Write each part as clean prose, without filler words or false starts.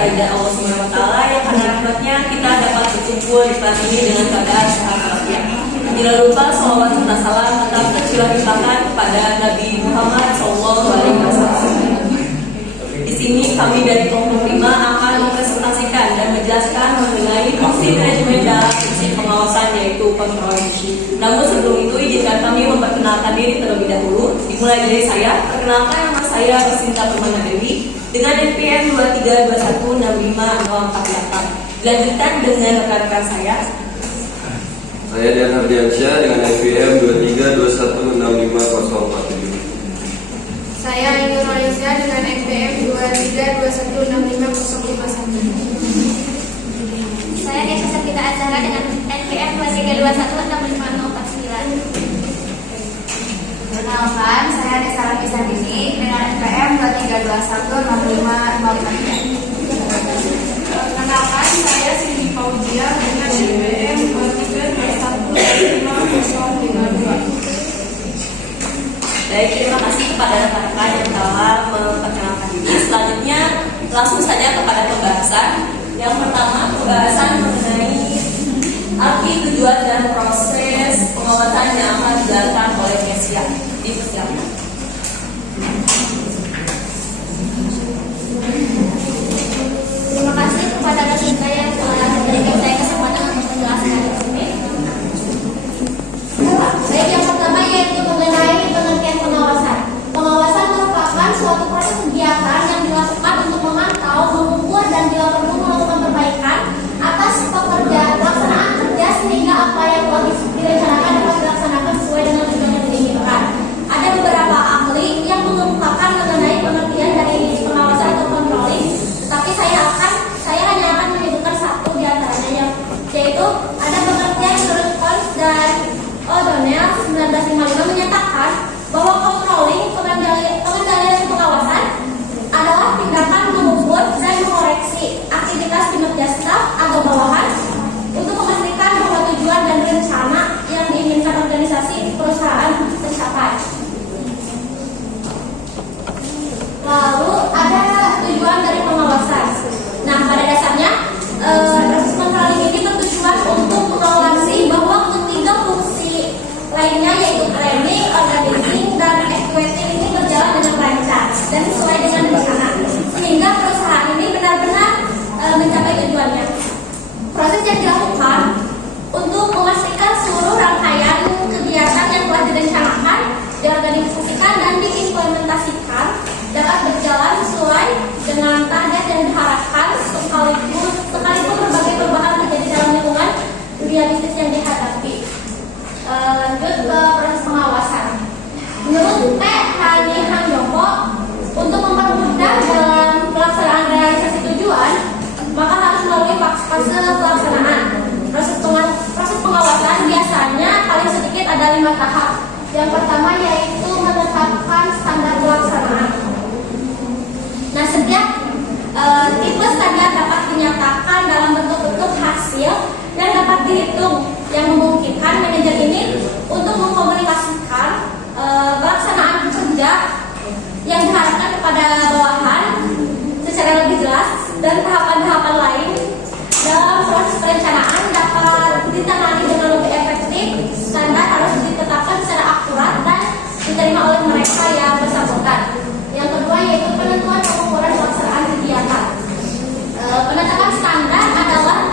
kehadiran Allah Subhanahu wa taala yang karena rahmatnya kita dapat berkumpul di kelas ini dengan keadaan sehat walafiat. Tidak lupa salawat serta salam tetap tercurah limpahkan kepada Nabi Muhammad SAW. Di sini kami dari kelompok 5 akan mempresentasikan dan menjelaskan mengenai fungsi manajemen dalam fungsi pengawasan yaitu controlling. Namun sebelum itu izinkan kami memperkenalkan diri terlebih dahulu. Dimulai dari saya. Perkenalkan, nama saya Rosinta Permana Dewi dengan NPM 2321650448. Dilanjutkan dengan rekan-rekan saya. Saya Dian Hardiansyah dengan NPM 2321650447. Saya Ainur Malaysia dengan NPM 2321650551. Saya Desa Sakita Azhara dengan NPM 23216549. Perkenalkan, saya Desa Lapisa Dini dengan NPM 23216553. Perkenalkan, saya Cindy Fauzia dengan NPM 23216502. Baik, terima kasih kepada rekan-rekan yang telah memperkenalkan diri. Selanjutnya langsung saja kepada pembahasan. Yang pertama, pembahasan mengenai arti, tujuan, dan proses pengawasan yang akan dilakukan oleh Kesia. Dipersilakan. Terima kasih kepada Rosinta yang telah memberikan saya kesempatan untuk menjelaskan di sini. Baik, yang pertama yaitu mengenai pengertian pengawasan. Pengawasan merupakan suatu proses kegiatan yang dilakukan untuk memantau, mengukur, dan bila perlu melakukan perbaikan atas pelaksanaan kerja sehingga apa yang telah direncanakan dapat dilaksanakan sesuai dengan tujuan yang diinginkan. Ada beberapa ahli yang mengemukakan mengenai pengertian dari pengawasan atau controlling, tetapi saya hanya akan menyebutkan satu di antaranya, yaitu ada pengertian menurut Cons dan O'Donnell 1955 menyatakan bahwa controlling pengendalian pengawasan adalah tindakan mengukur dan mengoreksi aktivitas kinerja staf atau bawahan untuk memastikan bahwa tujuan dan rencana yang diinginkan organisasi perusahaan tercapai. Lalu ada tujuan dari pengawasan. Nah, pada dasarnya proses controlling ini bertujuan untuk mengawasi bahwa ketiga fungsi lainnya yaitu planning, organizing, dan executing ini berjalan dengan lancar dan sesuai dengan rencana sehingga perusahaan ini benar-benar mencapai tujuannya. Proses yang dilakukan untuk memastikan seluruh rangkaian kegiatan yang telah direncanakan, diorganisasikan, dan diimplementasikan dapat berjalan sesuai dengan target yang diharapkan sekalipun berbagai perubahan terjadi dalam lingkungan dunia bisnis yang dihadapi. Lanjut ke proses pengawasan. Menurut P. Hani Handoko, untuk mempermudah dalam pelaksanaan realisasi tujuan, maka harus melalui fase pelaksanaan. Proses pengawasan biasanya paling sedikit ada 5 tahap. Yang pertama yaitu menetapkan standar pelaksanaan. Nah, setiap tipe standar dapat dinyatakan dalam bentuk-bentuk hasil dan dapat dihitung yang memungkinkan manajer ini untuk mengkomunikasikan pelaksanaan kerja yang diharapkan kepada bawahan secara lebih jelas dan tahapan-tahapan lain dalam proses perencanaan dapat ditangani dengan lebih efektif. Standar harus ditetapkan secara akurat dan diterima oleh mereka yang bersangkutan. Yang kedua yaitu penentuan pengukuran pelaksanaan kegiatan. Penetapan standar adalah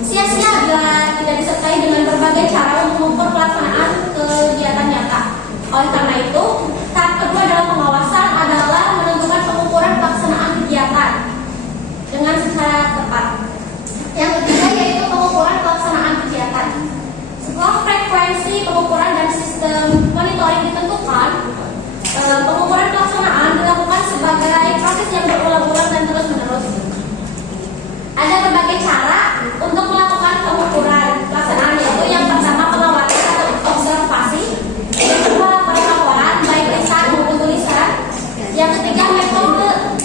sia-sia bila tidak disertai dengan berbagai cara untuk mengukur pelaksanaan kegiatan nyata. Oleh karena itu, tahap kedua dalam pengawasan adalah menentukan pengukuran pelaksanaan kegiatan dengan secara tepat. Yang ketiga yaitu pengukuran pelaksanaan kegiatan. Setelah frekuensi pengukuran dan sistem monitoring ditentukan, pengukuran pelaksanaan dilakukan sebagai proses yang berulang-ulang dan terus-menerus. Ada berbagai cara untuk melakukan pengukuran pelaksanaan, yaitu yang pertama pengawasan atau observasi, yang kedua pelaporan baik lisan maupun tulisan, yang ketiga metode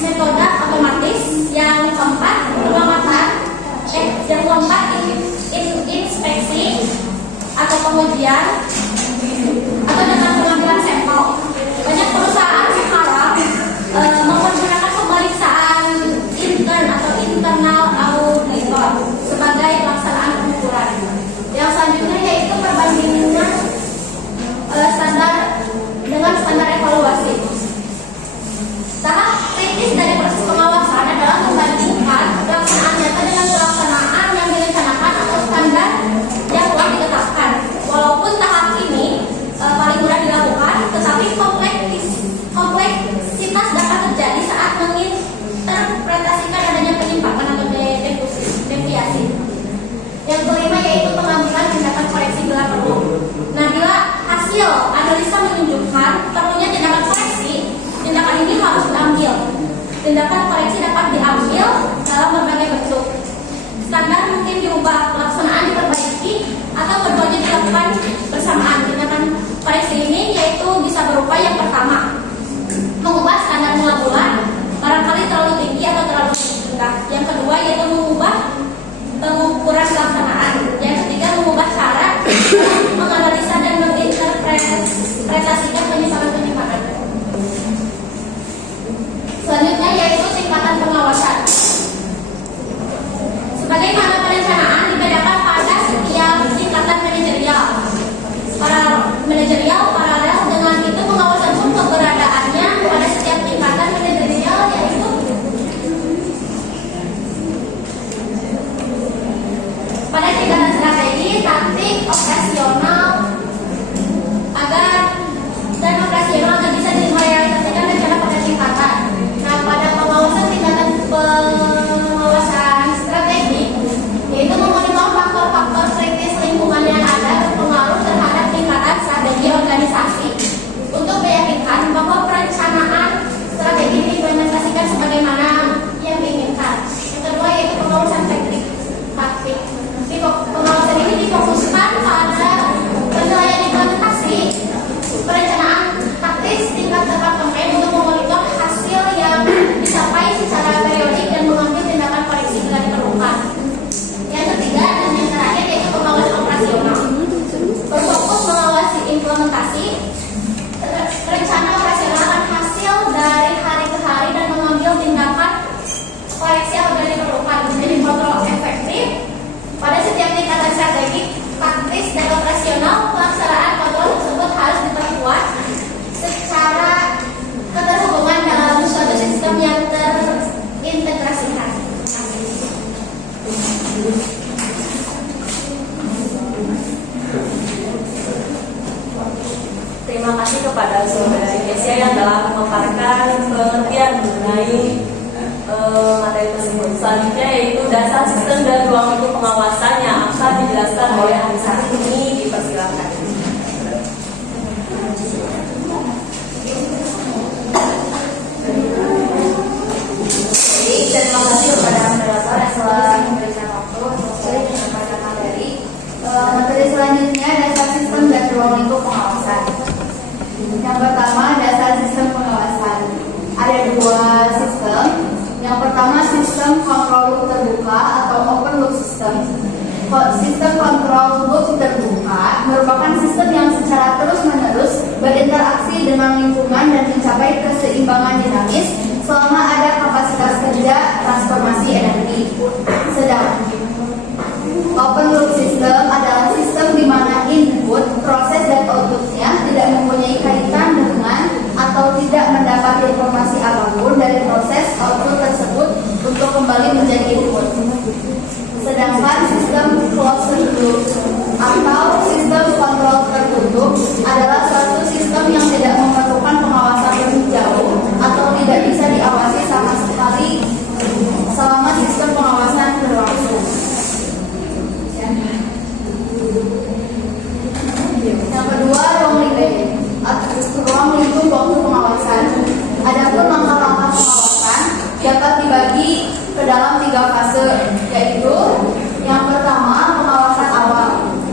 otomatis, yang keempat pengamatan, yang keempat inspeksi atau pengujian atau dengan pengambilan sampel. Banyak perusahaan sekarang menggunakan pemeriksaan intern atau intern Nah, bila hasil analisa menunjukkan perlunya tindakan koreksi, tindakan ini harus diambil. Tindakan koreksi dapat diambil dalam berbagai bentuk. Standar mungkin diubah, pelaksanaan diperbaiki, atau keduanya dilakukan bersamaan. Tindakan koreksi ini yaitu bisa berupa yang pertama, mengubah standar mula-mula, barangkali terlalu tinggi atau terlalu rendah. Yang kedua yaitu mengubah pengukuran pelaksanaan. Yang ketiga mengubah cara menganalisa dan menginterpretasikan penyimpangan-penyimpangan. Selanjutnya yaitu tingkatan pengawasan. Sebagaimana perencanaan dibedakan pada setiap tingkatan manajerial, paralel dengan itu pengawasan pun keberadaannya pada setiap tingkatan manajerial yaitu pada tingkatan strategi, taktik, operasional dan operasional agar bisa direalisasikan rencana pada tingkatan. Nah, pada pengawasan tingkatan pengawasan strategi yaitu memonitor faktor-faktor kritis lingkungan yang ada berpengaruh terhadap tingkatan strategi organisasi untuk meyakinkan bahwa perencanaan strategi diimplementasikan sebagaimana yang diinginkan. Yang kedua yaitu pengawasan taktik. Pengawasan ini difokuskan pada penilaian implementasi perencanaan taktis tingkat departemen untuk memonitor hasil yang dicapai secara periodik dan mengambil tindakan koreksi jika diperlukan. Yang ketiga dan yang terakhir yaitu pengawasan operasional, berfokus mengawasi implementasi rencana operasional dan hasil dari hari ke hari dan mengambil tindakan koreksi apabila diperlukan. Jadi kontrol efektif pada setiap tingkatan strategi, taktis dan operasional. Pelaksanaan kontrol tersebut harus diperkuat secara keterhubungan dalam suatu sistem yang terintegrasikan. Terima kasih kepada saudara Indonesia yang telah memaparkan pengertian mengenai materi tersebut. Selanjutnya yaitu dasar sistem dan ruang lingkup pengawasan yang akan dijelaskan oleh Anissa. Ini dipersilakan. Jadi, terima kasih kepada moderator yang telah memberikan waktu untuk saya menyampaikan materi. Materi selanjutnya dasar sistem dan ruang lingkup pengawasan. Yang pertama dasar sistem pengawasan. Ada dua sistem. Yang pertama sistem kontrol loop terbuka atau open loop system. Sistem kontrol loop terbuka merupakan sistem yang secara terus-menerus berinteraksi dengan lingkungan dan mencapai keseimbangan dinamis selama ada kapasitas kerja transformasi energi. Sedang open loop system adalah sistem di mana input, proses dan outputnya tidak mempunyai kaitan dengan atau tidak mendapat informasi apapun dari proses output tersebut untuk kembali menjadi input. Sedangkan sistem closed loop atau sistem kontrol tertutup adalah suatu sistem yang tidak memerlukan pengawasan lebih jauh atau tidak bisa diawasi sama sekali selama sistem pengawasan berlangsung. Yang kedua, ruang lingkup waktu pengawasan. Adapun langkah-langkah pengawasan dapat dibagi ke dalam 3 fase, yaitu yang pertama pengawasan awal.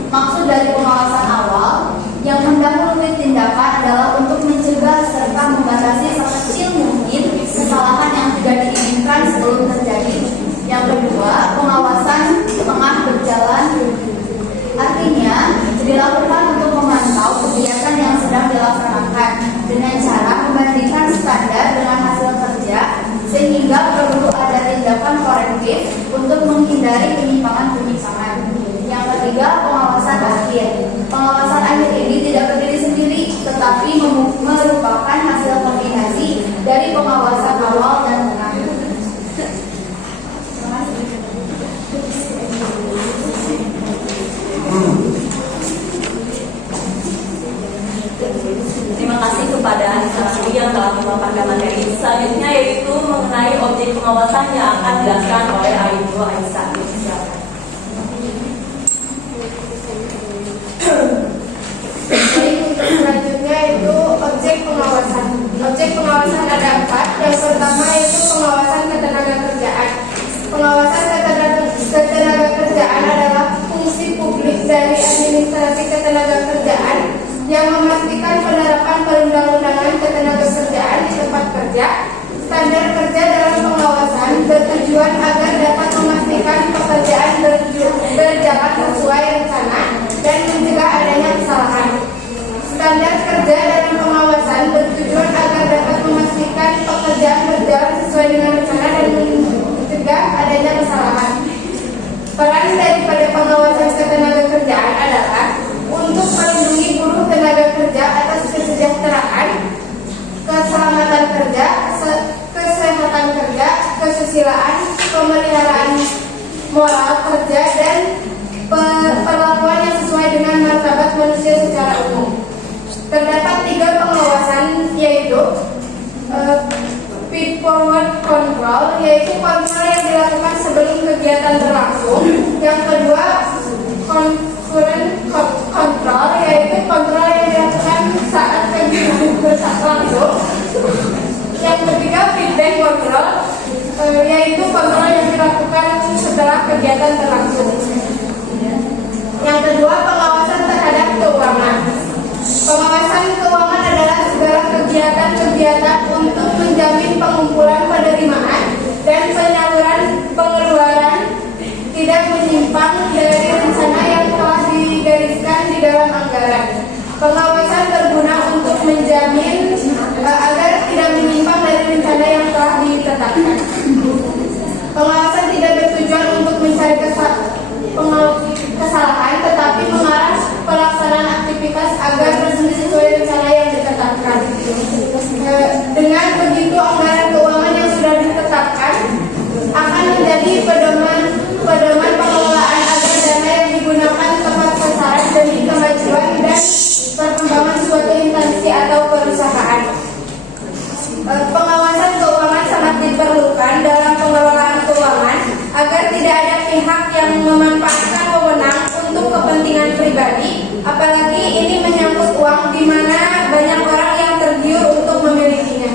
Maksud dari pengawasan awal yang mendahului tindakan adalah untuk mencegah serta membatasi sekecil mungkin kesalahan yang tidak diinginkan sebelum terjadi. Yang kedua, pengawasan tengah berjalan. Artinya, dilakukan untuk memantau kegiatan yang sedang dilaksanakan dengan cara membandingkan standar dengan hasil kerja sehingga perlu ada tindakan korektif untuk menghindari penyimpangan-penyimpangan. Yang ketiga, pengawasan akhir. Pengawasan akhir ini tidak berdiri sendiri, tetapi merupakan hasil kombinasi dari pengawasan awal dan tengah. Terima kasih kepada Anissa yang telah memaparkan materi selanjutnya yaitu mengenai objek pengawasan yang akan dijelaskan oleh Ayu Aisyah. fungsi pengawasan ada 4. Yang pertama yaitu pengawasan ketenagakerjaan. Pengawasan ketenagakerjaan adalah fungsi publik dari administrasi ketenagakerjaan yang memastikan penerapan perundang-undangan ketenagakerjaan di tempat kerja. Standar kerja dalam pengawasan bertujuan agar dapat memastikan pekerjaan berjalan sesuai rencana dan mencegah adanya kesalahan. Standar kerja dalam pengawasan bertujuan agar dapat memastikan pekerjaan berjalan sesuai dengan rencana dan mencegah adanya kesalahan. Peran daripada pengawasan ketenagakerjaan adalah untuk melindungi buruh tenaga kerja atas kesejahteraan, keselamatan kerja, kesehatan kerja, kesusilaan, pemeliharaan moral kerja, dan perlakuan yang sesuai dengan martabat manusia secara umum. Terdapat 3 pengawasan, yaitu feed forward control, yaitu kontrol yang dilakukan sebelum kegiatan berlangsung. Yang kedua, concurrent control, yaitu kontrol yang dilakukan saat kegiatan berlangsung. Yang ketiga, feedback control, yaitu kontrol yang dilakukan setelah kegiatan berlangsung. Yang kedua, pengawasan terhadap keuangan. Pengawasan keuangan adalah segala kegiatan-kegiatan untuk menjamin pengumpulan penerimaan dan penyaluran pengeluaran tidak menyimpang dari rencana yang telah digariskan di dalam anggaran. Pengawasan berguna untuk menjamin agar tidak menyimpang dari rencana yang telah ditetapkan. Pengawasan tidak bertujuan untuk mencari kesalahan, tetapi mengarah pelaksanaan aktivitas agar sesuai rencana yang ditetapkan. Dengan begitu, anggaran keuangan yang sudah ditetapkan akan menjadi pedoman pengelolaan agar dana yang digunakan tepat sasaran demi kemajuan dan perkembangan suatu instansi atau perusahaan. Pengawasan keuangan sangat diperlukan dalam pengelolaan keuangan agar tidak ada pihak yang memanfaatkan wewenang untuk kepentingan pribadi, apalagi ini menyangkut uang di mana banyak orang yang tergiur untuk memilikinya.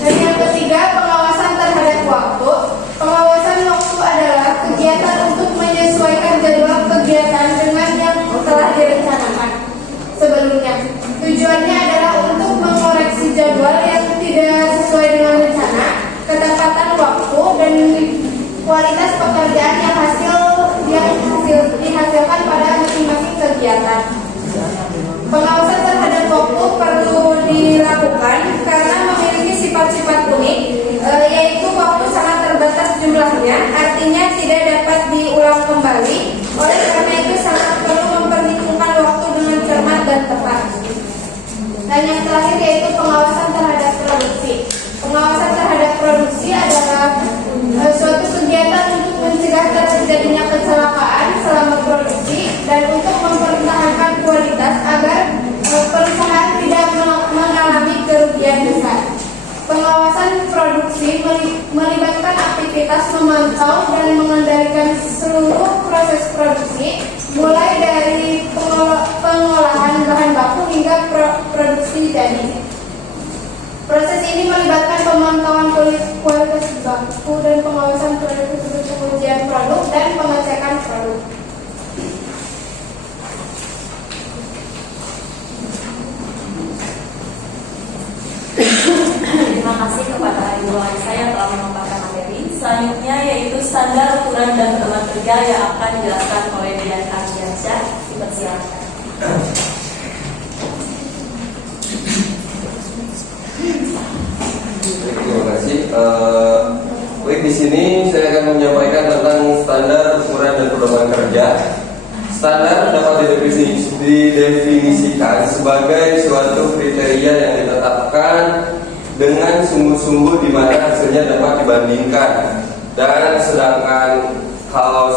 Dan yang ketiga, pengawasan terhadap waktu. Pengawasan waktu adalah kegiatan untuk menyesuaikan jadwal kegiatan dengan yang telah direncanakan sebelumnya. Tujuannya adalah untuk mengoreksi jadwal yang tidak sesuai dengan rencana, ketepatan waktu, dan kualitas pekerjaan yang dihasilkan pada masing-masing kegiatan. Pengawasan terhadap waktu perlu dilakukan karena memiliki sifat-sifat unik, yaitu waktu sangat terbatas jumlahnya, artinya tidak dapat diulang kembali. Oleh karena itu sangat perlu memperhitungkan waktu dengan cermat dan tepat. Dan yang terakhir yaitu pengawasan terhadap produksi. Pengawasan terhadap produksi adalah suatu kegiatan untuk mencegah terjadinya kecelakaan selama produksi dan untuk mempertahankan kualitas agar perusahaan tidak mengalami kerugian besar. Pengawasan produksi melibatkan aktivitas memantau dan mengendalikan seluruh proses produksi, mulai dari pengolahan bahan baku hingga produksi jadi. Proses ini melibatkan pemantauan kualitas baku dan pengawasan produk tersebut, pengujian produk dan pengecekan produk. Terima kasih kepada Ibu Alisa yang telah memaparkan materi. Selanjutnya yaitu standar ukuran dan pedoman kerja yang akan dijelaskan oleh Dian Ardiansyah. Dipersilakan. Terima kasih. Baik, di sini saya akan menyampaikan tentang standar ukuran dan pedoman kerja. Standar dapat didefinisikan sebagai suatu kriteria yang ditetapkan dengan sumber-sumber di mana hasilnya dapat dibandingkan. Dan sedangkan kalau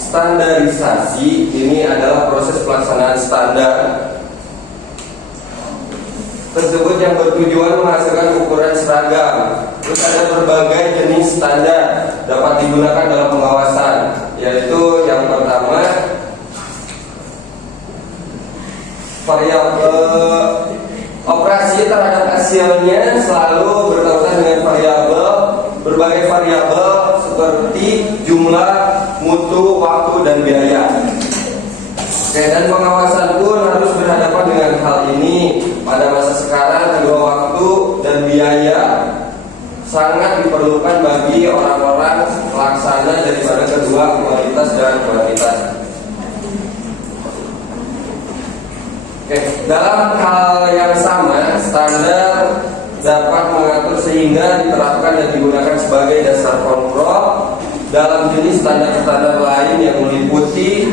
standarisasi ini adalah proses pelaksanaan standar tersebut yang bertujuan menghasilkan ukuran seragam. Terus ada berbagai jenis standar dapat digunakan dalam pengawasan, yaitu yang pertama variabel operasi evaluasi terhadap hasilnya selalu berkaitan dengan berbagai variabel seperti jumlah, mutu, waktu, dan biaya. Oke, dan pengawasan pun harus berhadapan dengan hal ini. Pada masa sekarang, kedua waktu dan biaya sangat diperlukan bagi orang-orang pelaksana daripada kedua kualitas dan kuantitas. Oke, dalam hal yang sama, standar dapat mengatur sehingga diterapkan dan digunakan sebagai dasar kontrol dalam jenis standar-standar lain yang meliputi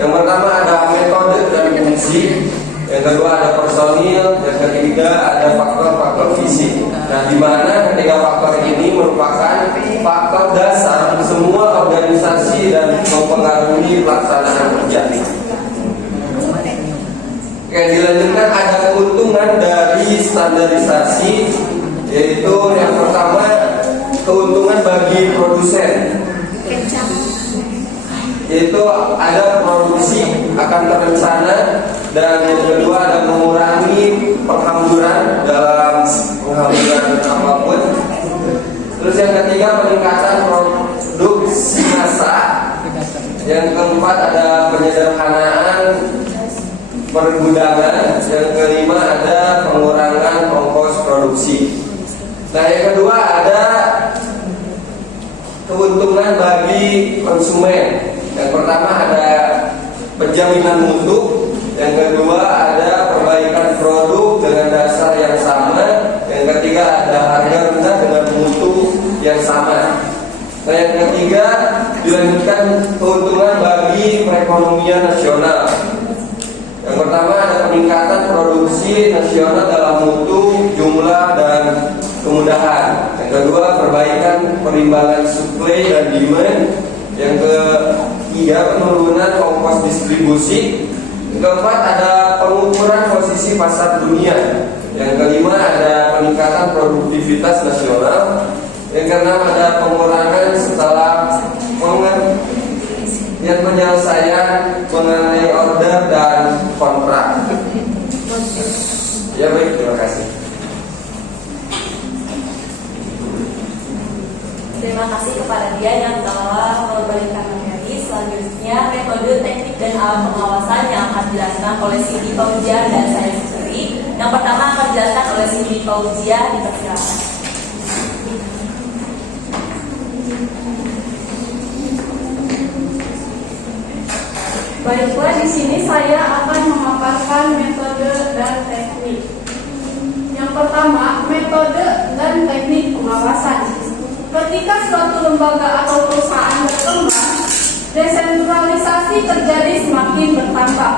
yang pertama ada metode dan fungsi, yang kedua ada personil, yang ketiga ada faktor-faktor fisik. Nah, di mana ketiga faktor ini merupakan faktor dasar semua organisasi dan mempengaruhi pelaksanaan kerja. Oke, dilanjutkan ada keuntungan dari standarisasi, yaitu yang pertama keuntungan bagi produsen, yaitu ada produksi akan terencana, dan yang kedua ada mengurangi penghamburan dalam penghamburan apapun. Terus yang ketiga peningkatan produksi massa, yang keempat ada penyederhanaan pergudangan, yang kelima ada pengurangan ongkos produksi. Nah, yang kedua ada keuntungan bagi konsumen. Yang pertama ada penjaminan mutu, yang kedua ada perbaikan produk dengan dasar yang sama, yang ketiga ada harga rendah dengan mutu yang sama. Nah, yang ketiga dilanjutkan keuntungan bagi perekonomian nasional. Yang pertama ada peningkatan produksi nasional dalam mutu, jumlah, dan kemudahan. Yang kedua perbaikan perimbangan supply dan demand. Yang ketiga penurunan ongkos distribusi. Yang keempat ada pengukuran posisi pasar dunia. Yang kelima ada peningkatan produktivitas nasional. Yang keenam ada pengurangan setelah penyelesaian mengenai order dan kontrak. Ya, baik, terima kasih. Terima kasih kepada dia yang telah memberikan materi. Selanjutnya metode, teknik, dan alat pengawasan yang akan dijelaskan oleh Cindy Fauzia dan saya sendiri. Yang pertama akan dijelaskan oleh Cindy Fauzia, dipersilakan. Baiklah, di sini saya akan memaparkan metode dan teknik. Yang pertama, metode dan teknik pengawasan. Ketika suatu lembaga atau perusahaan berkembang, desentralisasi terjadi semakin bertambah.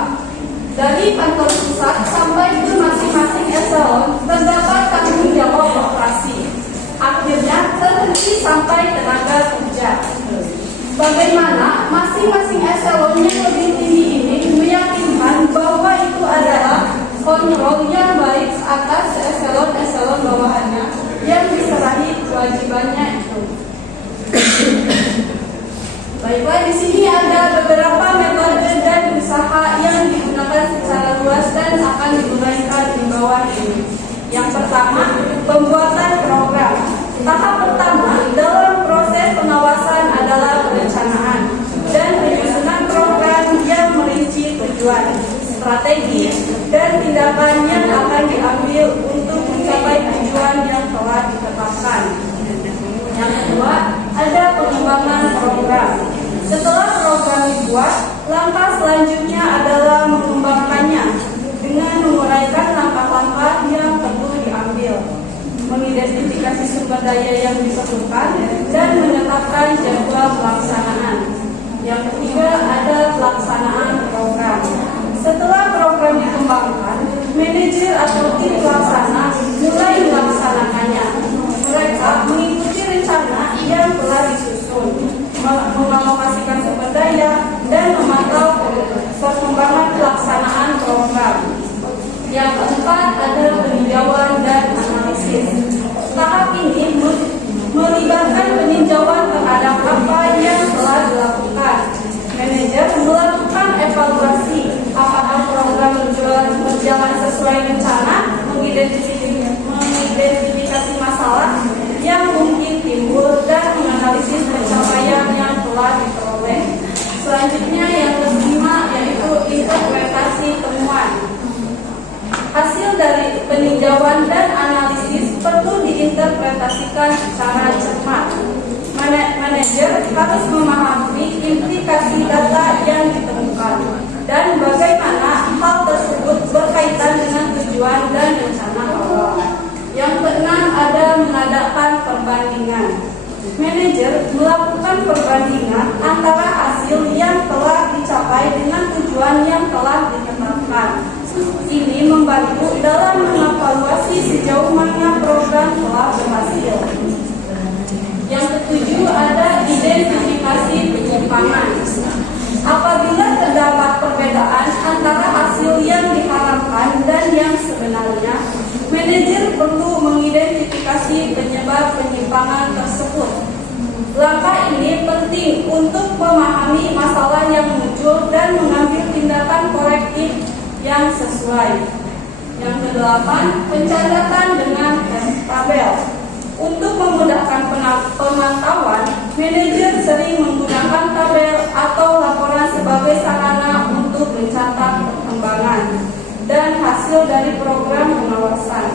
Dari kantor pusat sampai ke masing-masing eselon terdapat tanggung jawab operasi. Akhirnya terhenti sampai tenaga kerja. Bagaimana masing-masing eselon yang lebih tinggi ini meyakinkan bahwa itu adalah kontrol yang baik atas eselon-eselon bawahannya yang diserahi kewajibannya itu. Baiklah, di sini ada beberapa metode dan usaha yang digunakan secara luas dan akan digunakan di bawah ini. Yang pertama, pembuatan program. Tahap pertama dalam proses pengawasan adalah perencanaan dan penyusunan program yang merinci tujuan, strategi, dan tindakan yang akan diambil untuk mencapai tujuan yang telah ditetapkan. Yang kedua, ada pengembangan program. Setelah program dibuat, langkah selanjutnya adalah mengembangkannya dengan menguraikan langkah-langkah yang perlu diambil, mengidentifikasi sumber daya yang diperlukan, dan menetapkan jadwal pelaksanaan. Yang ketiga ada pelaksanaan program. Setelah program dikembangkan, manajer atau tim pelaksana mulai melaksanakannya. Mereka mengikuti rencana yang telah disusun, mengalokasikan sumber daya, dan memantau perkembangan pelaksanaan program. Yang keempat ada peninjauan dan analisis. Tahap ini melibatkan peninjauan terhadap apa yang telah dilakukan. Manajer melakukan evaluasi apakah program berjalan sesuai rencana, mengidentifikasi Manajer harus memahami implikasi data yang ditemukan dan bagaimana hal tersebut berkaitan dengan tujuan dan rencana awal. Yang keenam ada mengadakan perbandingan. Manajer melakukan perbandingan antara hasil yang telah dicapai dengan tujuan yang telah ditetapkan. Ini membantu dalam mengevaluasi sejauh mana program telah berhasil. Yang ketujuh ada identifikasi penyimpangan. Apabila terdapat perbedaan antara hasil yang diharapkan dan yang sebenarnya, manajer perlu mengidentifikasi penyebab penyimpangan tersebut. Langkah ini penting untuk memahami masalah yang muncul dan mengambil tindakan korektif yang sesuai. Yang kedelapan, pencatatan dengan tabel. Untuk memudahkan pemantauan, manajer sering menggunakan tabel atau laporan sebagai sarana untuk mencatat perkembangan dan hasil dari program pengawasan.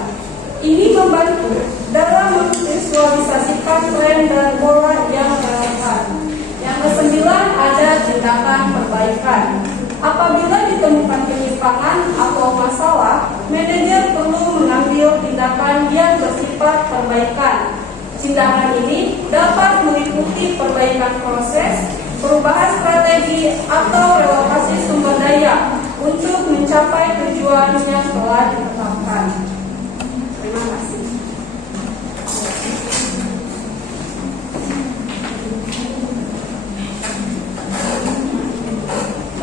Ini membantu dalam memvisualisasikan tren dan pola yang relevan. Yang kesembilan ada tindakan perbaikan. Apabila ditemukan penyimpangan atau masalah, manajer perlu mengambil tindakan yang bersifat perbaikan. Tindakan ini dapat meliputi perbaikan proses, perubahan strategi, atau relokasi sumber daya untuk mencapai tujuan yang telah ditetapkan. Terima kasih.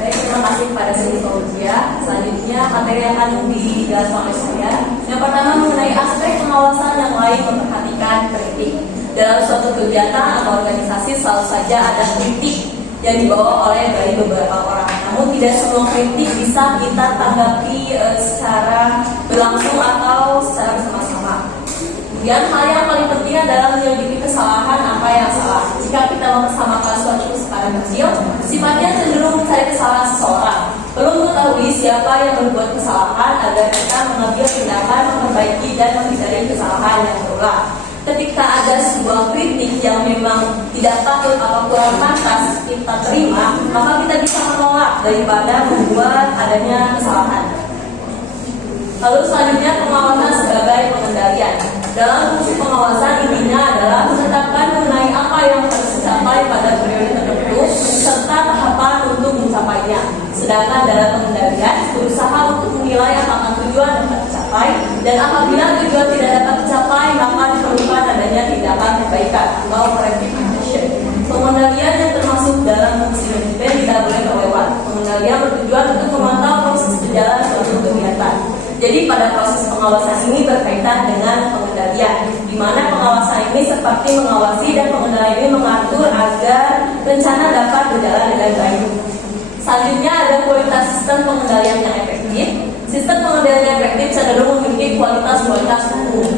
Terima kasih kepada Sri Fauzia. Selanjutnya materi yang akan dibahas oleh saya. Yang pertama mengenai aspek pengawasan yang lain memperhatikan kritik. Dalam suatu kegiatan atau organisasi selalu saja ada kritik yang dibawa dari beberapa orang. Namun tidak semua kritik bisa kita tanggapi secara berlangsung atau secara bersama-sama. Kemudian hal yang paling penting adalah menyelidiki kesalahan apa yang salah. Jika kita mempersamakan suatu kesalahan kecil, sifatnya cenderung mencari kesalahan seseorang. Perlu mengetahui siapa yang berbuat kesalahan agar kita mengambil tindakan memperbaiki dan menghindari kesalahan yang berulang. Ketika ada sebuah kritik yang memang tidak patut atau kurang pantas kita terima, maka kita bisa menolak daripada membuat adanya kesalahan. Lalu selanjutnya pengawasan sebagai pengendalian. Dalam fungsi pengawasan intinya adalah menetapkan mengenai apa yang harus dicapai pada periode tertentu serta tahapan untuk mencapainya. Sedangkan dalam pengendalian berusaha untuk menilai apakah tujuan dapat dicapai dan apabila tujuan tidak dapat dicapai maka diperlukan adanya tindakan perbaikan atau corrective action. Pengendalian yang termasuk dalam fungsi manajemen tidak boleh terlewat. Pengendalian bertujuan untuk memantau proses berjalan suatu kegiatan. Jadi pada proses pengawasan ini berkaitan dengan pengendalian, di mana pengawasan ini seperti mengawasi dan pengendalian ini mengatur agar rencana dapat berjalan dengan baik. Selanjutnya ada kualitas sistem pengendalian yang efektif. Sistem pengendalian yang efektif cenderung memiliki kualitas-kualitas umum.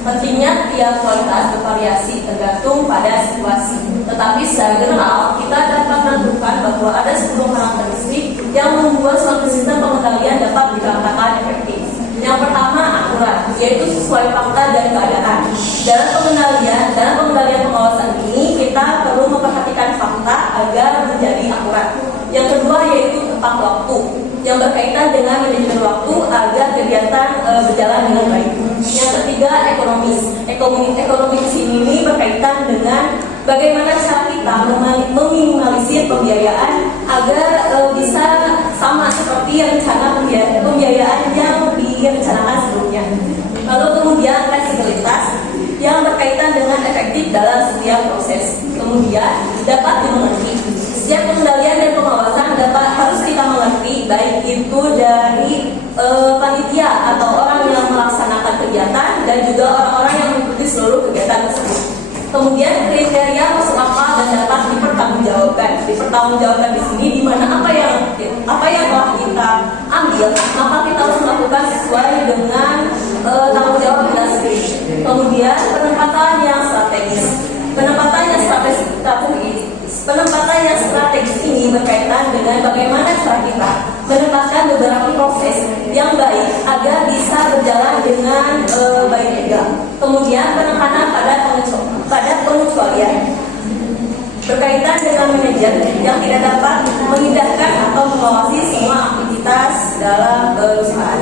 Pentingnya tiap kualitas bervariasi tergantung pada situasi. Tetapi secara general kita dapat menentukan bahwa ada 10 karakteristik yang membuat suatu sistem pengendalian dapat dikatakan efektif. Yang pertama akurat, yaitu sesuai fakta dan keadaan. Dalam pengendalian pengawasan ini kita perlu memperhatikan fakta agar menjadi akurat. Yang kedua yaitu tepat waktu, yang berkaitan dengan manajemen waktu agar kegiatan berjalan dengan baik. Yang ketiga ekonomis. Ekonomis ini berkaitan dengan bagaimana cara kita meminimalisir pembiayaan agar bisa sama seperti rencana pembiayaan yang direncanakan sebelumnya. Lalu kemudian fleksibilitas yang berkaitan dengan efektif dalam setiap proses. Kemudian dapat dimengerti. Setiap pengendalian dan pengawasan harus kita mengerti, baik itu dari panitia atau orang yang melaksanakan kegiatan dan juga orang-orang yang mengikuti seluruh kegiatan tersebut. Kemudian kriteria masuk akal dan dapat dipertanggungjawabkan. Dipertanggungjawabkan di sini di mana apa yang telah kita ambil, maka kita harus melakukan sesuai dengan tanggung jawab kita sendiri. Kemudian penempatan yang strategis. Penempatan yang strategis ini berkaitan dengan bagaimana cara kita menempatkan beberapa proses yang baik agar bisa berjalan dengan baik juga. Kemudian penekanan pada pengecualian. manajer yang tidak dapat mengindahkan atau mengawasi semua aktivitas dalam perusahaan.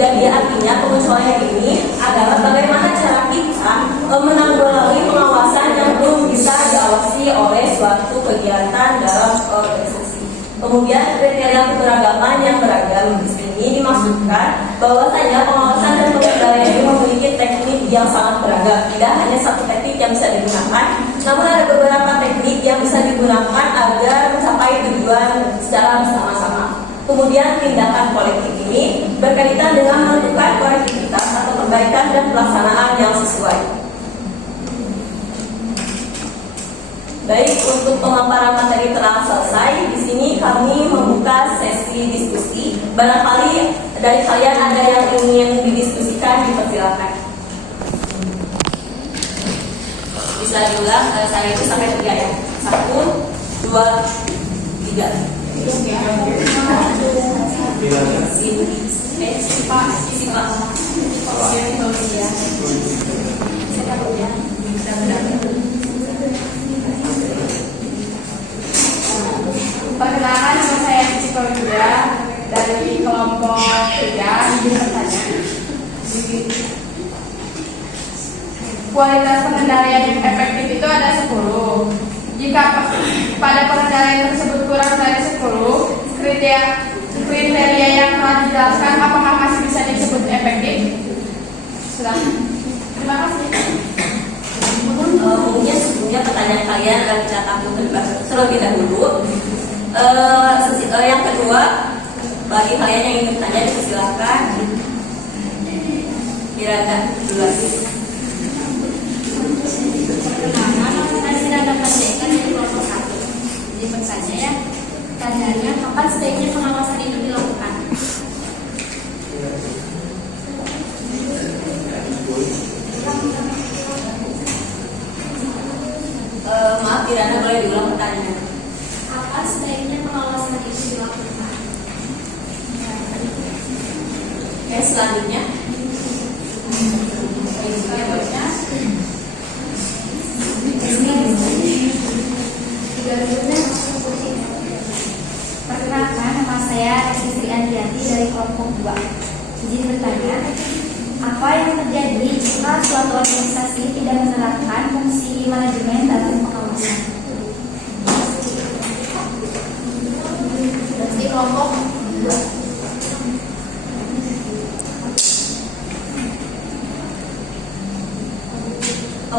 Jadi artinya pengecualian ini adalah bagaimana cara kita menanggulangi pengawasan yang belum bisa diawasi oleh suatu kegiatan dalam organisasi. Kemudian kriteria keberagaman yang beragam di sini dimaksudkan bahwasanya pengawasan dan pengendalian ini memiliki teknik yang sangat beragam. Tidak hanya satu teknik yang bisa digunakan, namun ada beberapa teknik yang bisa digunakan agar mencapai tujuan secara bersama-sama. Kemudian tindakan kolektif ini berkaitan dengan menentukan kolektivitas atau perbaikan dan pelaksanaan yang sesuai. Baik, untuk pemaparan materi telah selesai. Di sini kami membuka sesi diskusi. Barangkali dari kalian ada yang ingin didiskusikan, dipersilakan. Bisa diulang, saya itu sampai 3 ya. 1, 2, 3. Perkenalkan, nama saya Cici Claudia dari kelompok 3 izin bertanya. Kualitas pengendalian yang efektif itu ada 10. Jika pada pengendalian tersebut kurang dari 10, kriteria yang telah dijelaskan apakah masih bisa disebut efektif? Silakan. Terima kasih. Mungkin sebelumnya pertanyaan kalian akan kita tampung terlebih dahulu. Yang kedua, bagi kalian yang ingin bertanya dipersilakan. Kirana dulu. Jadi bertanya ya, tanyanya kapan sebaiknya pengawasan itu dilakukan? Maaf, Kirana boleh diulang pertanyaan. Kapan sebaiknya pengawasan itu dilakukan? Oke, selanjutnya. Perkenalkan, nama saya Sri Andiati dari kelompok 2. Izin bertanya, apa yang terjadi jika suatu organisasi tidak menerapkan fungsi manajemen dalam pengawasan? Di kelompok 2.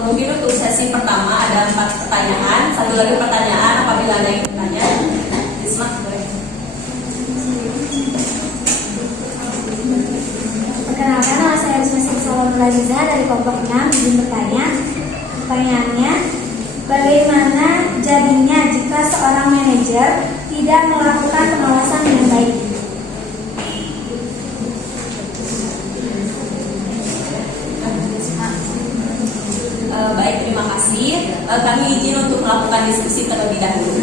Mungkin untuk sesi pertama ada 4 pertanyaan. Satu lagi pertanyaan apabila ada yang bertanya. Isma, boleh. Perkenalkan, nama saya Risma Salomulaliza dari kelompok 6. Izin bertanya, pertanyaannya, bagaimana jadinya jika seorang manajer tidak melakukan pengawasan dengan baik? Baik, terima kasih. Kami izin untuk melakukan diskusi terlebih dahulu.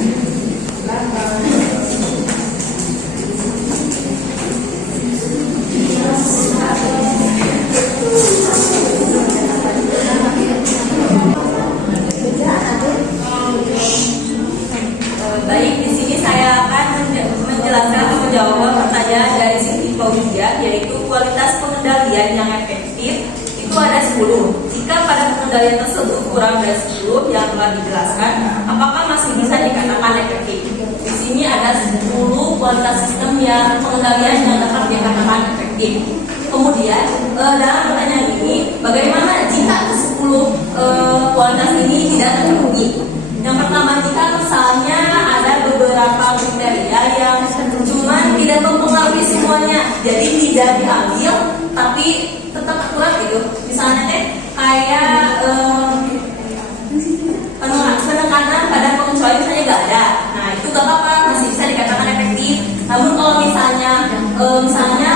Baik, di sini saya akan menjelaskan atau menjawab pertanyaan dari Siti Paulia, yaitu kualitas pengendalian yang efektif itu ada 10. Jika pada pengendalian tersebut kurang dari 10 yang telah dijelaskan, apakah masih bisa dikatakan efektif? Di sini ada 10 kualitas sistem yang pengendalian yang dapat dikatakan efektif. Kemudian dalam pertanyaan ini, bagaimana jika 10 kualitas ini tidak terpenuhi? Yang pertama, jika misalnya ada beberapa kriteria yang cuma tidak mempengaruhi semuanya, jadi tidak diambil, tapi tetap akurat gitu. Misalnya kayak penekanan pada pengecualian misalnya nggak ada, nah itu gak apa-apa, masih bisa dikatakan efektif. Namun kalau misalnya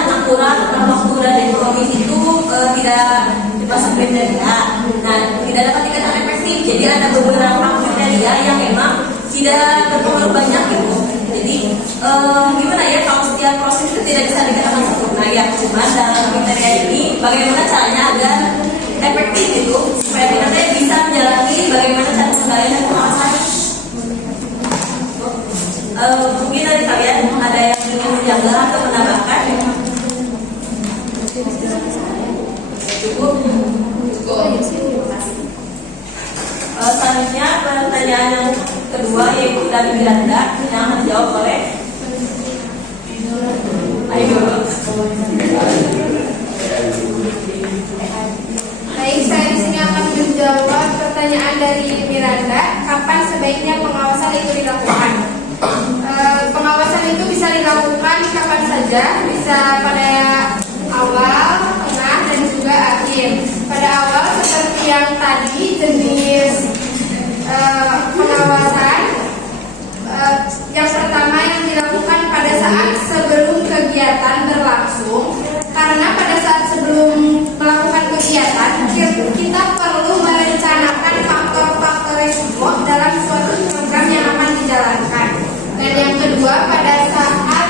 akurat waktu dan ekonomi itu tidak dipasang kriteria, nah tidak dapat dikatakan efektif. Jadi ada beberapa kriteria yang memang tidak berpengaruh banyak gitu. Jadi gimana ya, kalau setiap proses itu tidak bisa dikatakan sempurna ya, cuma dalam kriteria ini bagaimana caranya agar efektif itu supaya kita bisa menjalani bagaimana cara pengendalian dan pengawasan. menambah atau menambahkan? Cukup? Selanjutnya pertanyaan yang kedua yaitu dari Miranda yang akan dijawab oleh Ayo. Baik, saya di sini akan menjawab pertanyaan dari Miranda. Kapan sebaiknya pengawasan itu dilakukan? Pengawasan itu bisa dilakukan kapan saja, bisa pada awal, tengah, dan juga akhir. Pada awal seperti yang tadi jenis pengawasan yang pertama yang dilakukan pada saat sebelum kegiatan berlangsung, karena pada saat sebelum melakukan kegiatan kita perlu merencanakan faktor-faktor risiko dalam suatu program yang akan dijalankan. Dan yang kedua, pada saat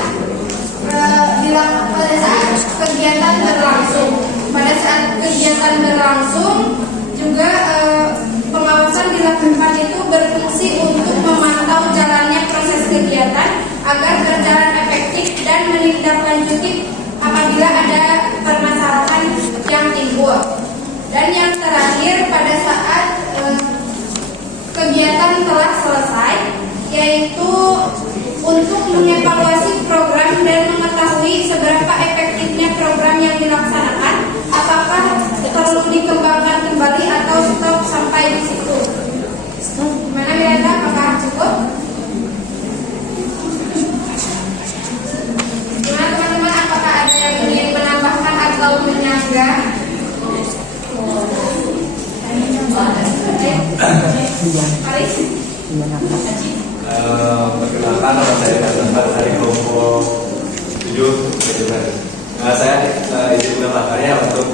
kegiatan berlangsung, juga pengawasan dilakukan itu berfungsi untuk memantau jalannya proses kegiatan agar berjalan efektif dan menindaklanjuti apabila ada permasalahan yang timbul. Dan yang terakhir, pada saat kegiatan telah selesai, yaitu untuk mengevaluasi program dan mengetahui seberapa efektifnya program yang dilaksanakan, apakah perlu dikembangkan kembali atau stop sampai di situ. Gimana Miranda, apakah cukup? Gimana teman-teman, apakah ada yang ingin menambahkan atau menyanggah? Aris? Perkenalkan, nama saya Nazar dari kelompok 7. Saya izin menambahkannya untuk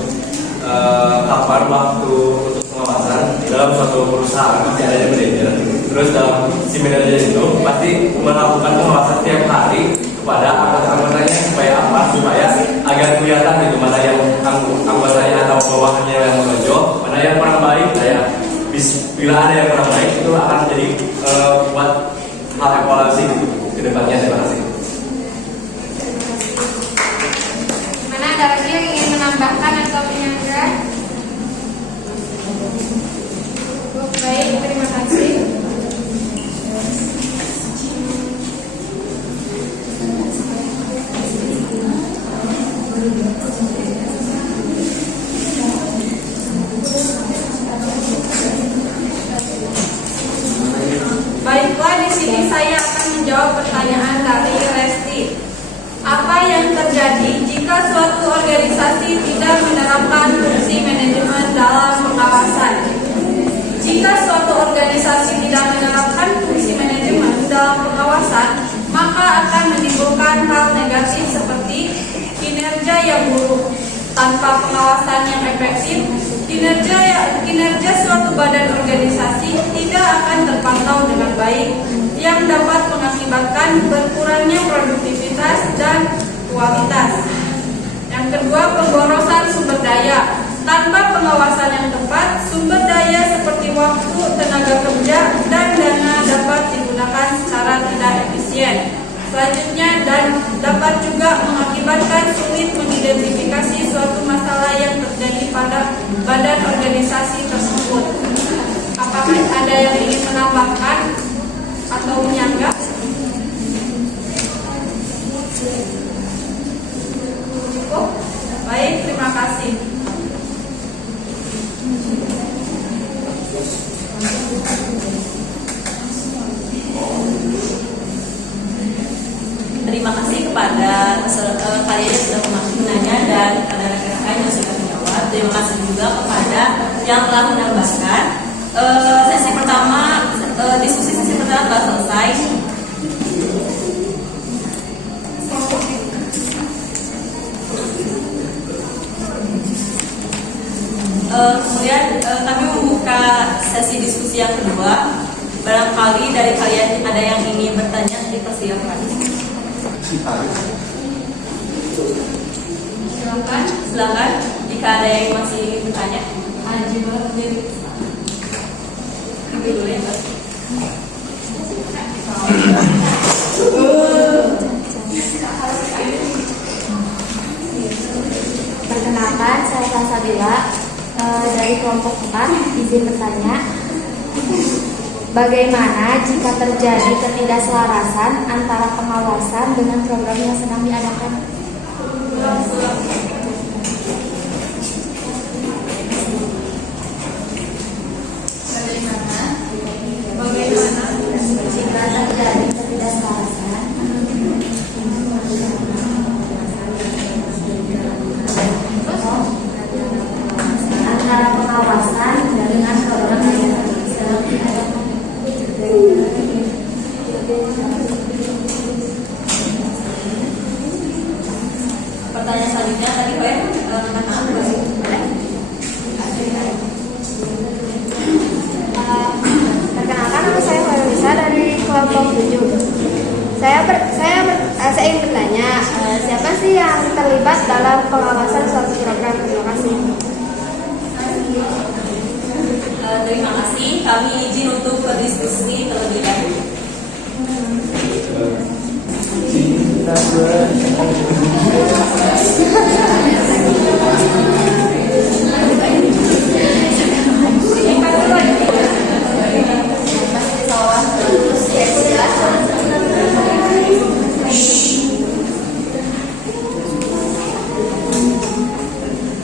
kapan waktu untuk pengawasan dalam suatu perusahaan pasti ada manajer. Terus dalam si manajer itu pasti melakukan pengawasan tiap hari kepada anggota-anggotanya supaya apa? Supaya agar kelihatan gitu mana yang anggotanya atau bawahannya yang menonjol, mana yang kurang baik. Bila ada yang kurang baik itu akan jadi buat hal evaluasi ke depannya. Terima kasih. Mana ada lagi yang ingin menambahkan atau menyanggah? Baik, terima kasih. Baiklah, di sini saya akan menjawab pertanyaan dari Resti. Apa yang terjadi jika suatu organisasi tidak menerapkan fungsi manajemen dalam pengawasan? Jika suatu organisasi tidak menerapkan fungsi manajemen dalam pengawasan, maka akan menimbulkan hal negatif seperti kinerja yang buruk. Tanpa pengawasan yang efektif, kinerja suatu badan organisasi tidak akan terpantau dengan baik, yang dapat mengakibatkan berkurangnya produktivitas dan kualitas. Yang kedua, pemborosan sumber daya. Tanpa pengawasan yang tepat, sumber daya seperti waktu, tenaga kerja, dan dana dapat digunakan secara tidak efisien. Selanjutnya, dan dapat juga mengakibatkan sulit mengidentifikasi suatu masalah yang terjadi pada badan organisasi tersebut. Apakah ada yang ingin menambahkan atau menyanggah? Cukup? Baik, terima kasih. Terima kasih kepada kalian yang sudah menanya dan kepada rekan-rekan yang sudah menjawab. Terima kasih juga kepada yang telah menambahkan. Diskusi sesi pertama telah selesai. Kemudian kami membuka sesi diskusi yang kedua. Barangkali dari kalian ada yang ingin bertanya, dipersilakan. Silakan. Jika ada yang masih ingin bertanya, dulu ya. Salsabila dari kelompok 4, izin bertanya. Bagaimana jika terjadi ketidakselarasan antara pengawasan dengan program yang sedang diadakan? Bagaimana Jika terjadi ketidakselarasan antara pengawasan dengan program yang sedang diadakan. Pertanyaan selanjutnya tadi Pak Perkenalkan, nama saya Farisa dari kelompok 7. Saya ingin bertanya, siapa sih yang terlibat dalam pengawasan suatu program? Terima kasih. Terima kasih. Kami izin untuk berdiskusi terlebih dahulu.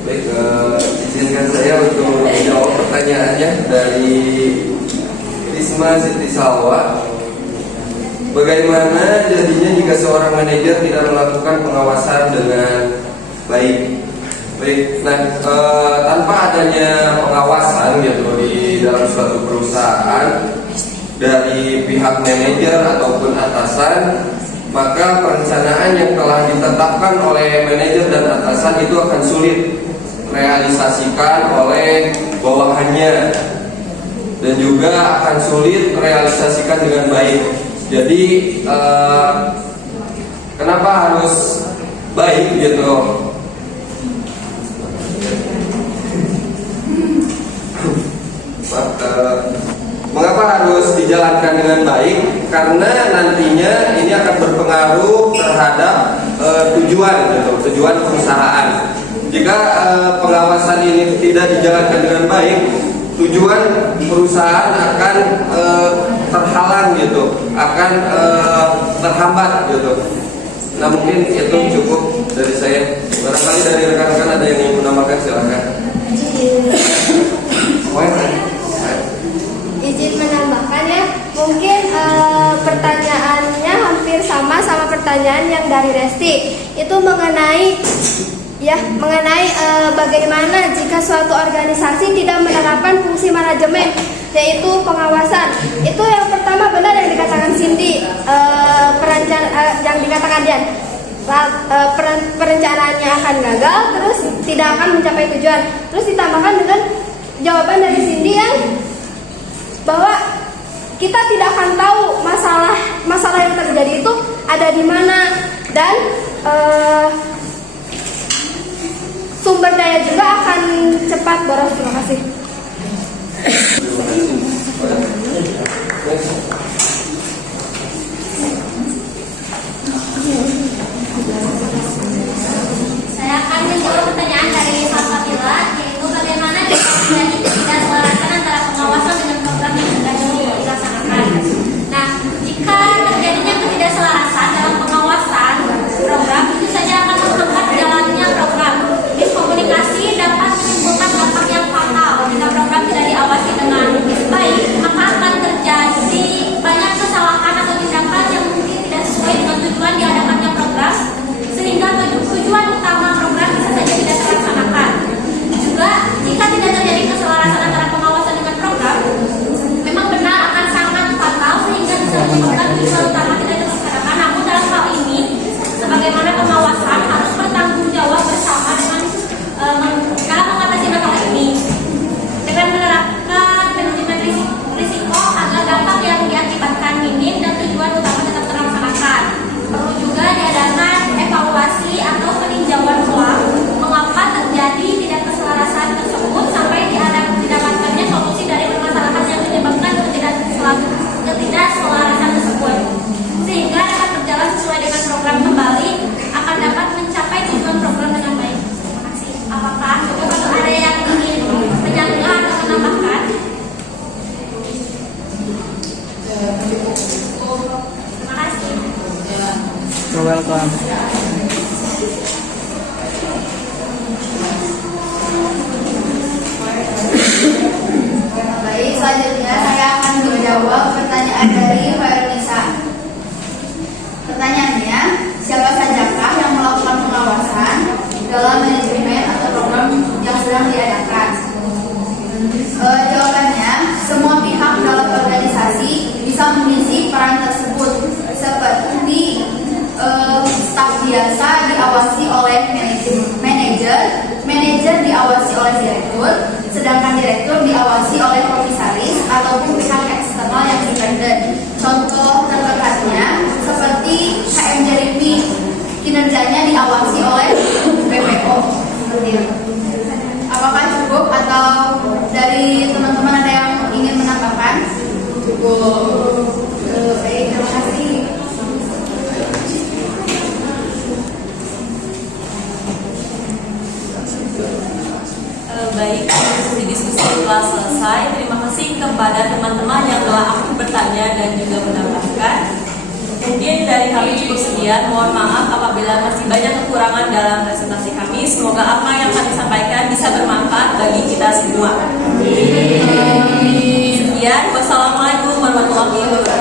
Baik, izinkan saya untuk menjawab pertanyaannya dari Risma Siti Salwa. Bagaimana jadinya jika seorang manajer tidak melakukan pengawasan dengan baik? Baik, nah tanpa adanya pengawasan gitu di dalam suatu perusahaan dari pihak manajer ataupun atasan, maka perencanaan yang telah ditetapkan oleh manajer dan atasan itu akan sulit realisasikan oleh bawahannya dan juga akan sulit realisasikan dengan baik. Jadi kenapa harus baik gitu? Mengapa harus dijalankan dengan baik? Karena nantinya ini akan berpengaruh terhadap tujuan perusahaan. Jika pengawasan ini tidak dijalankan dengan baik, tujuan perusahaan akan terhalang gitu, akan terhambat gitu. Nah mungkin itu cukup dari saya. Barangkali dari rekan-rekan ada yang ingin menambahkan, silakan. Izin menambahkan ya, mungkin pertanyaannya hampir sama pertanyaan yang dari Resti. Itu mengenai bagaimana jika suatu organisasi tidak menerapkan fungsi manajemen, yaitu pengawasan. Itu yang pertama benar yang dikatakan Cindy, yang dikatakan Dian. Perencanaannya akan gagal, terus tidak akan mencapai tujuan. Terus ditambahkan dengan jawaban dari Cindy yang bahwa kita tidak akan tahu masalah yang terjadi itu ada di mana, dan sumber daya juga akan cepat boros. Terima kasih. Saya akan menjawab pertanyaan dari Salsabila, yaitu bagaimana jika terjadi ketidakselarasan antara pengawasan dengan program yang sedang dilaksanakan. Nah, jika terjadinya ketidakselarasan dalam pengawasan program, itu saja akan menghambat jalannya program. Miskomunikasi dapat menimbulkan dampak yang fatal. Jika program tidak diawasi dengan baik, maka akan terjadi Terima kasih. You're welcome. Baik, selanjutnya saya akan menjawab pertanyaan dari Fairnisa. Pertanyaannya, siapa sajakah yang melakukan pengawasan dalam manajemen atau program yang sedang diadakan? Jawabannya, semua pihak dalam organisasi bisa mengisi peran tersebut, seperti staf biasa diawasi oleh manajer diawasi oleh direktur, sedangkan direktur diawasi oleh komisaris ataupun pihak eksternal yang independen. Contoh terdekatnya seperti HMJRP, kinerjanya diawasi oleh BPO. Seperti itu. Apakah cukup atau dari teman-teman ada yang ingin menambahkan? Cukup. Baik, terima kasih. Baik, diskusi telah selesai. Terima kasih kepada teman-teman yang telah aktif bertanya dan juga menambahkan. Mungkin dari kami cukup sekian. Mohon maaf apabila masih banyak kekurangan dalam presentasi kami. Semoga apa yang kami sampaikan bisa bermanfaat bagi kita semua. Sekian, wassalamualaikum warahmatullahi wabarakatuh.